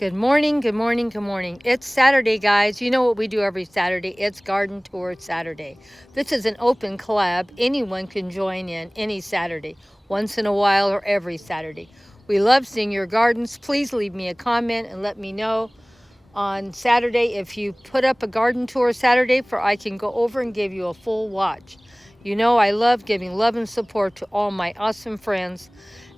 Good morning, good morning, good morning. It's Saturday, guys. You know what we do every Saturday? It's Garden Tour Saturday. This is an open collab. Anyone can join in any Saturday, once in a while or every Saturday. We love seeing your gardens. Please leave me a comment and let me know on Saturday if you put up a garden tour Saturday, for I can go over and give you a full watch. You know I love giving love and support to all my awesome friends.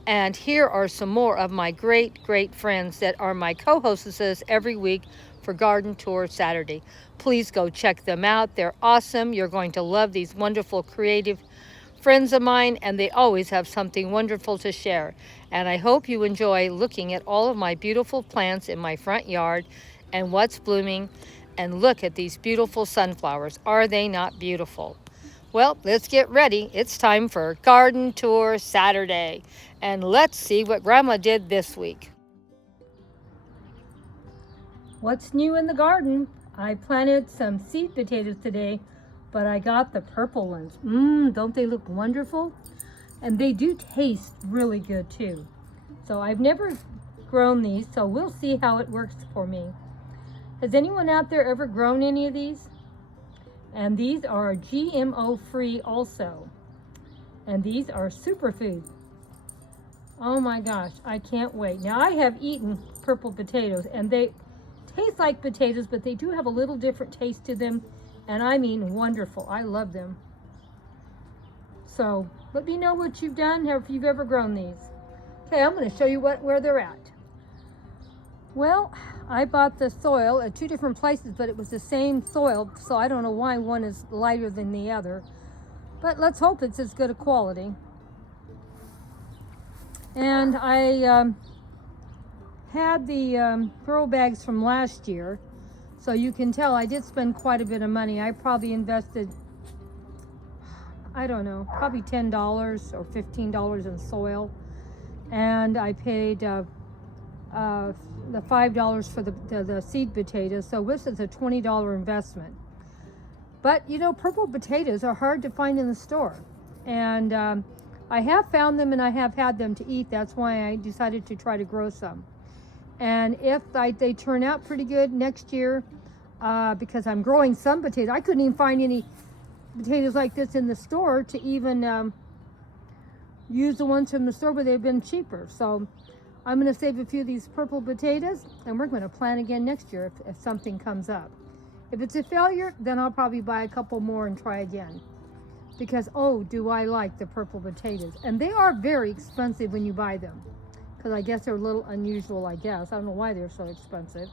And here are some more of my great friends that are my co-hostesses every week for Garden Tour Saturday. Please go check them out. They're awesome. You're going to love these wonderful creative friends of mine, and they always have something wonderful to share. And I hope you enjoy looking at all of my beautiful plants in my front yard and what's blooming. And look at these beautiful sunflowers. Are they not beautiful? Well, let's get ready. It's time for Garden Tour Saturday. And let's see what Grandma did this week. What's new in the garden? I planted some seed potatoes today, but I got the purple ones. Don't they look wonderful? And they do taste really good too. So I've never grown these, so we'll see how it works for me. Has anyone out there ever grown any of these? And these are GMO free also. And these are superfood. Oh my gosh, I can't wait. Now I have eaten purple potatoes and they taste like potatoes, but they do have a little different taste to them. And I mean wonderful, I love them. So let me know what you've done, or if you've ever grown these. Okay, I'm gonna show you where they're at. Well, I bought the soil at two different places, but it was the same soil, so I don't know why one is lighter than the other. But let's hope it's as good a quality. And I had the grow bags from last year, so you can tell I did spend quite a bit of money. I probably invested, I don't know, probably $10 or $15 in soil. And I paid the $5 for the seed potatoes, so this is a $20 investment. But you know, purple potatoes are hard to find in the store, and I have found them and I have had them to eat. That's why I decided to try to grow some. And if they turn out pretty good next year, because I'm growing some potatoes, I couldn't even find any potatoes like this in the store to even use the ones from the store, but they've been cheaper. So I'm going to save a few of these purple potatoes, and we're going to plant again next year if something comes up. If it's a failure, then I'll probably buy a couple more and try again. Because, oh, do I like the purple potatoes. And they are very expensive when you buy them. Because I guess they're a little unusual, I guess. I don't know why they're so expensive.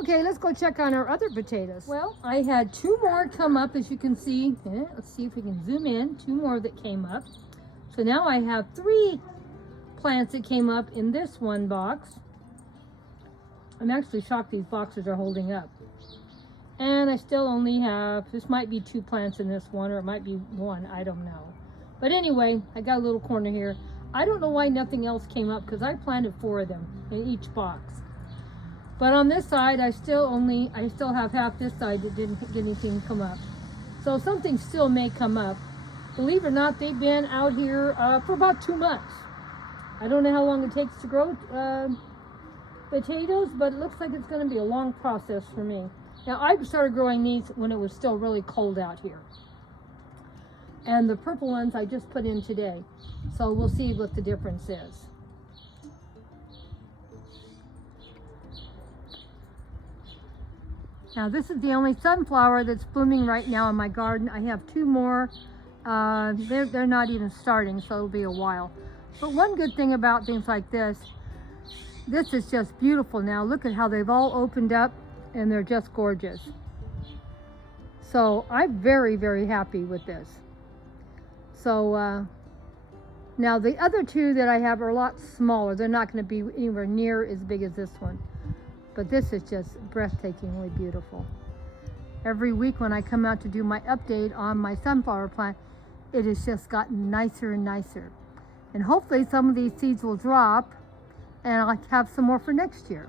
Okay, let's go check on our other potatoes. Well, I had two more come up, as you can see. Let's see if we can zoom in. Two more that came up. So now I have three plants that came up in this one box. I'm actually shocked these boxes are holding up. And I still only have, this might be two plants in this one, or it might be one, I don't know. But anyway, I got a little corner here. I don't know why nothing else came up, because I planted 4 of them in each box. But on this side, I still have half this side that didn't get anything come up. So something still may come up. Believe it or not, they've been out here for about 2 months. I don't know how long it takes to grow potatoes, but it looks like it's going to be a long process for me. Now, I started growing these when it was still really cold out here. And the purple ones I just put in today. So we'll see what the difference is. Now, this is the only sunflower that's blooming right now in my garden. I have 2 more. They're not even starting, so it'll be a while. But one good thing about things like this is just beautiful now. Look at how they've all opened up, and they're just gorgeous. So I'm very happy with this. So now the other 2 that I have are a lot smaller. They're not going to be anywhere near as big as this one. But this is just breathtakingly beautiful. Every week when I come out to do my update on my sunflower plant, it has just gotten nicer and nicer. And hopefully some of these seeds will drop and I'll have some more for next year.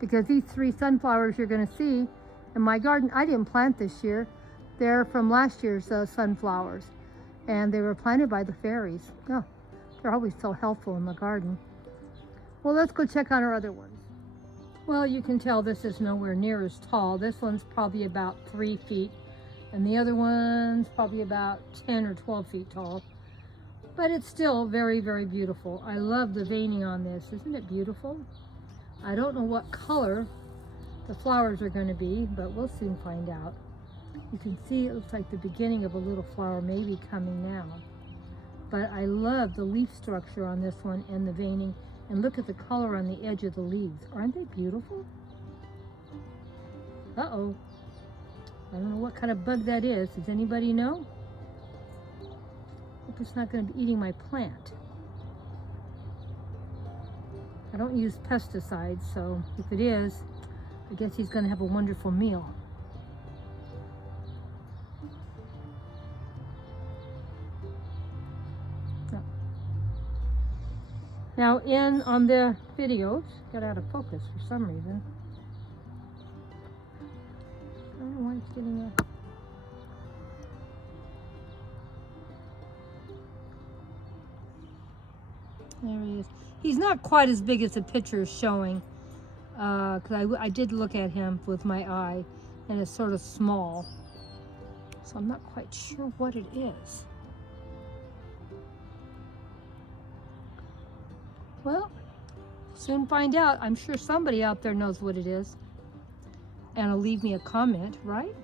Because these 3 sunflowers you're going to see in my garden, I didn't plant this year. They're from last year's sunflowers. And they were planted by the fairies. Oh, they're always so helpful in the garden. Well, let's go check on our other ones. Well, you can tell this is nowhere near as tall. This one's probably about 3 feet, and the other one's probably about 10 or 12 feet tall. But it's still very, very beautiful. I love the veining on this. Isn't it beautiful? I don't know what color the flowers are going to be, but we'll soon find out. You can see it looks like the beginning of a little flower maybe coming now. But I love the leaf structure on this one and the veining. And look at the color on the edge of the leaves. Aren't they beautiful? Uh-oh. I don't know what kind of bug that is. Does anybody know? Hope it's not going to be eating my plant. I don't use pesticides, so if it is, I guess he's going to have a wonderful meal. Now on the videos, got out of focus for some reason. I don't know why it's getting a... There he is. He's not quite as big as the picture is showing, because I did look at him with my eye, and it's sort of small. So I'm not quite sure what it is. Well, soon find out. I'm sure somebody out there knows what it is. And will leave me a comment, right?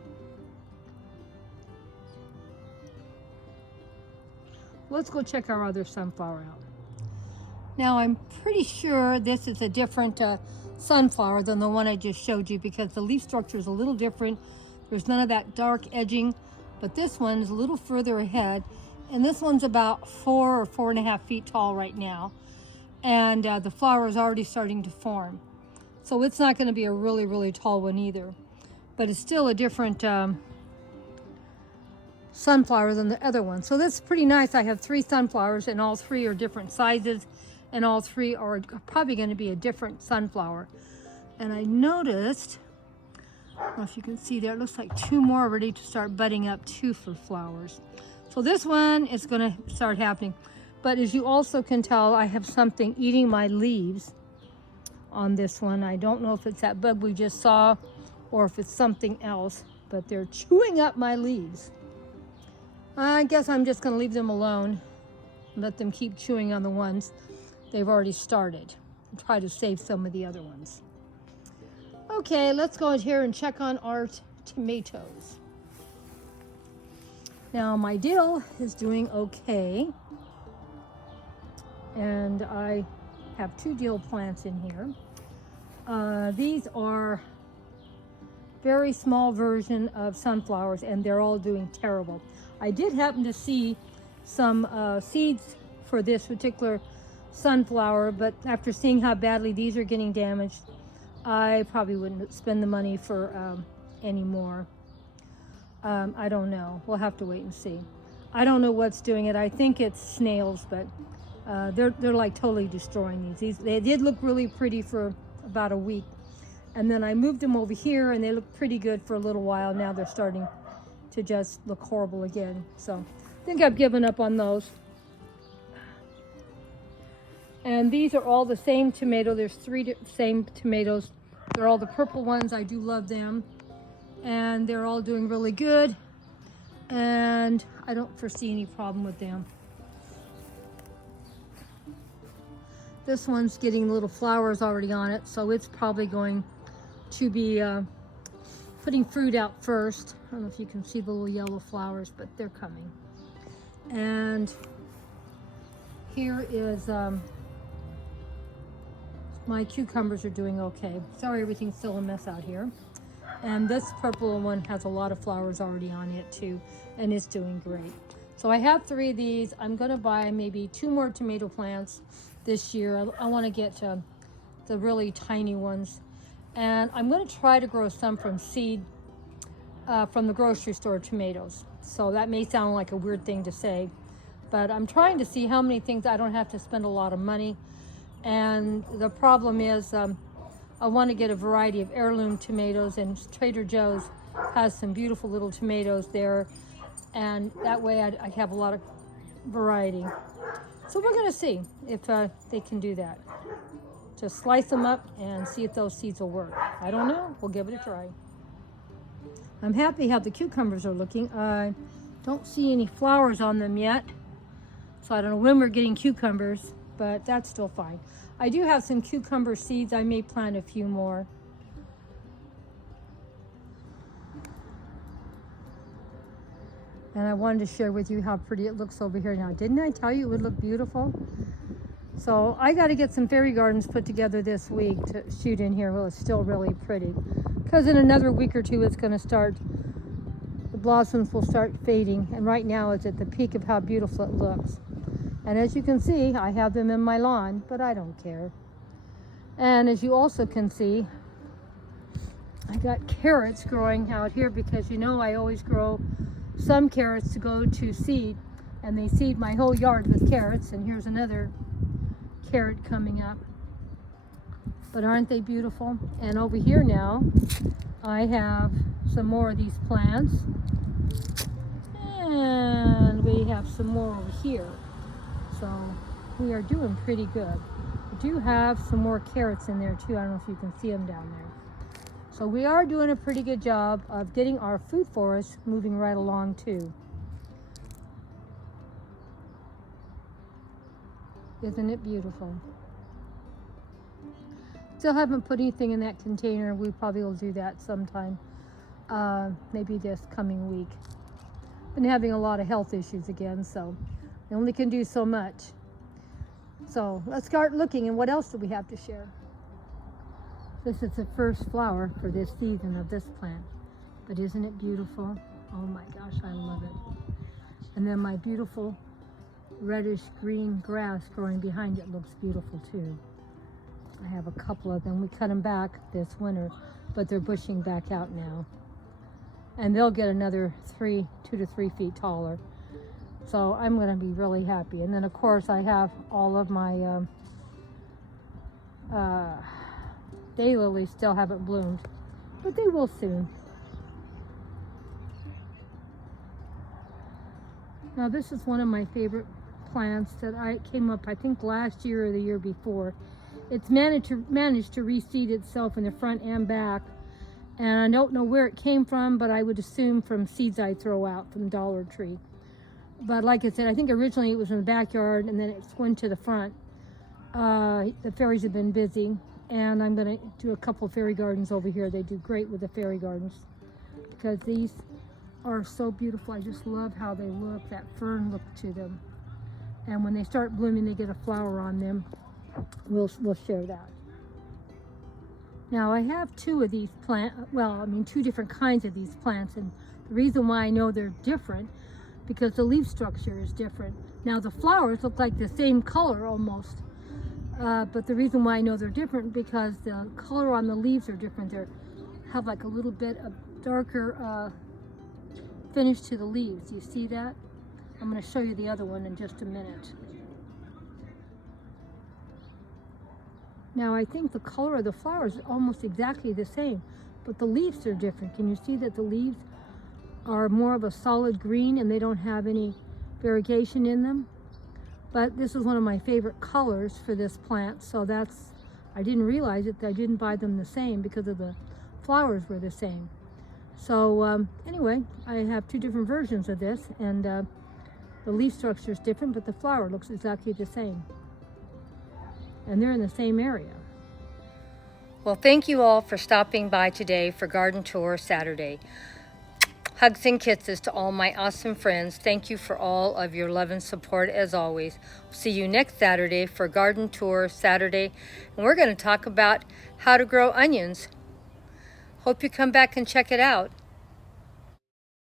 Let's go check our other sunflower out. Now, I'm pretty sure this is a different sunflower than the one I just showed you, because the leaf structure is a little different. There's none of that dark edging, but this one is a little further ahead. And this one's about 4 or 4.5 feet tall right now. And the flower is already starting to form. So it's not going to be a really, really tall one either. But it's still a different sunflower than the other one. So that's pretty nice. I have 3 sunflowers, and all 3 are different sizes. And all 3 are probably going to be a different sunflower. And I noticed, I don't know if you can see there, it looks like 2 more are ready to start budding up too for flowers. So this one is going to start happening. But as you also can tell, I have something eating my leaves on this one. I don't know if it's that bug we just saw or if it's something else, but they're chewing up my leaves. I guess I'm just going to leave them alone and let them keep chewing on the ones they've already started and try to save some of the other ones. Okay, let's go in here and check on our tomatoes. Now, my dill is doing okay. And I have 2 dill plants in here. These are very small version of sunflowers, and they're all doing terrible. I did happen to see some seeds for this particular sunflower, but after seeing how badly these are getting damaged, I probably wouldn't spend the money for any more. I don't know. We'll have to wait and see. I don't know what's doing it. I think it's snails, but they're like totally destroying these. They did look really pretty for about a week, and then I moved them over here, and they looked pretty good for a little while. Now they're starting to just look horrible again. So I think I've given up on those. And these are all the same tomato. There's 3 same tomatoes. They're all the purple ones. I do love them, and they're all doing really good, and I don't foresee any problem with them. This one's getting little flowers already on it, so it's probably going to be putting fruit out first. I don't know if you can see the little yellow flowers, but they're coming. And here is my cucumbers are doing okay. Sorry, everything's still a mess out here. And this purple one has a lot of flowers already on it too, and it's doing great. So I have 3 of these. I'm gonna buy maybe 2 more tomato plants this year. I want to get the really tiny ones, and I'm going to try to grow some from seed from the grocery store tomatoes. So that may sound like a weird thing to say, but I'm trying to see how many things I don't have to spend a lot of money. And the problem is I want to get a variety of heirloom tomatoes, and Trader Joe's has some beautiful little tomatoes there, and that way I have a lot of variety. So we're going to see if they can do that. Just slice them up and see if those seeds will work. I don't know. We'll give it a try. I'm happy how the cucumbers are looking. I don't see any flowers on them yet, so I don't know when we're getting cucumbers, but that's still fine. I do have some cucumber seeds. I may plant a few more. And I wanted to share with you how pretty it looks over here now. Didn't I tell you it would look beautiful? So I got to get some fairy gardens put together this week to shoot in here. Well, it's still really pretty. Because in another week or two, it's going to start, the blossoms will start fading. And right now, it's at the peak of how beautiful it looks. And as you can see, I have them in my lawn, but I don't care. And as you also can see, I got carrots growing out here because, you know, I always grow some carrots to go to seed, and they seed my whole yard with carrots. And here's another carrot coming up. But aren't they beautiful? And over here now, I have some more of these plants. And we have some more over here. So we are doing pretty good. I do have some more carrots in there too. I don't know if you can see them down there. So we are doing a pretty good job of getting our food forest moving right along too. Isn't it beautiful? Still haven't put anything in that container. We probably will do that sometime, maybe this coming week. Been having a lot of health issues again, so I only can do so much. So let's start looking, and what else do we have to share? This is the first flower for this season of this plant, but isn't it beautiful? Oh my gosh, I love it. And then my beautiful reddish green grass growing behind it looks beautiful too. I have a couple of them. We cut them back this winter, but they're bushing back out now. And they'll get another 2 to 3 feet taller. So I'm going to be really happy. And then of course I have all of my daylilies still haven't bloomed, but they will soon. Now this is one of my favorite plants that I came up, I think last year or the year before. It's managed to reseed itself in the front and back, and I don't know where it came from, but I would assume from seeds I throw out from Dollar Tree. But like I said, I think originally it was in the backyard and then it went to the front. The fairies have been busy, and I'm going to do a couple fairy gardens over here. They do great with the fairy gardens because these are so beautiful. I just love how they look, that fern look to them. And when they start blooming, they get a flower on them. We'll share that. Now I have two of these two different kinds of these plants, and the reason why I know they're different because the leaf structure is different. Now the flowers look like the same color almost, but the reason why I know they're different because the color on the leaves are different. They have like a little bit of darker finish to the leaves. You see that? I'm going to show you the other one in just a minute. Now I think the color of the flowers is almost exactly the same, but the leaves are different. Can you see that the leaves are more of a solid green and they don't have any variegation in them? But this is one of my favorite colors for this plant, so I didn't realize it. I didn't buy them the same because of the flowers were the same. So anyway, I have two different versions of this, and the leaf structure is different, but the flower looks exactly the same. And they're in the same area. Well, thank you all for stopping by today for Garden Tour Saturday. Hugs and kisses to all my awesome friends. Thank you for all of your love and support as always. See you next Saturday for Garden Tour Saturday. And we're going to talk about how to grow onions. Hope you come back and check it out.